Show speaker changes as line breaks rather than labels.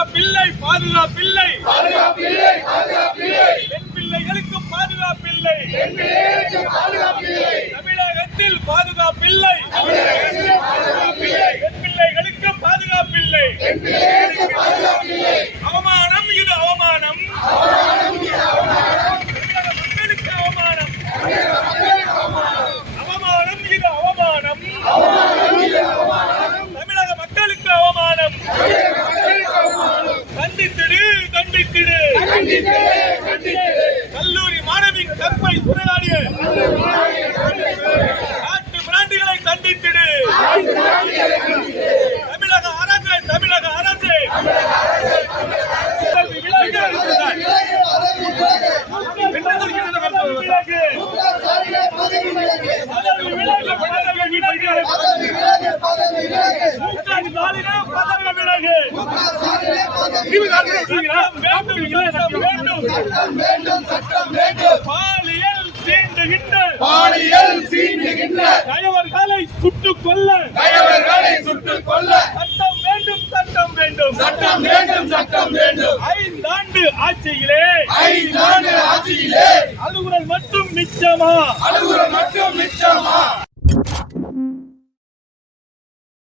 பாதுகாப்பில்லை பாதுகாப்பில்லை.
பாதுகாப்பில்லை பாதுகாப்பில்லை.
பெண் பிள்ளைகளுக்கு பாதுகாப்பில்லை.
பாதுகாப்பில்லை.
தமிழகத்தில் பாதுகாப்பில்லை.
பாதுகாப்பில்லை.
பெண் பிள்ளைகளுக்கு பாதுகாப்பில்லை.
பாதுகாப்பில்லை
கல்லூரி மாணவி கற்பை சுடலாடிய நாட்டு பிராண்டிகளை கண்டித்திடு தமிழக அரசு தமிழக அரசு. பதவி விலகு. வேண்டும், வேண்டும், வேண்டும்.
சட்டம் வேண்டும்.
பாலியல் சீண்டுகின்ற.
பாலியல் சீண்டுகின்ற.
கயவர்களை சுட்டுக் கொல்ல.
கயவர்களை சுட்டுக் கொல்ல.
சட்டம் வேண்டும் சட்டம் வேண்டும்.
சட்டம் வேண்டும் சட்டம் வேண்டும்.
ஐந்தாண்டு ஆட்சியிலே.
ஐந்தாண்டு ஆட்சியிலே.
அலுவலர் மட்டும் மிச்சமா?
அலுவலர் மட்டும் மிச்சம்?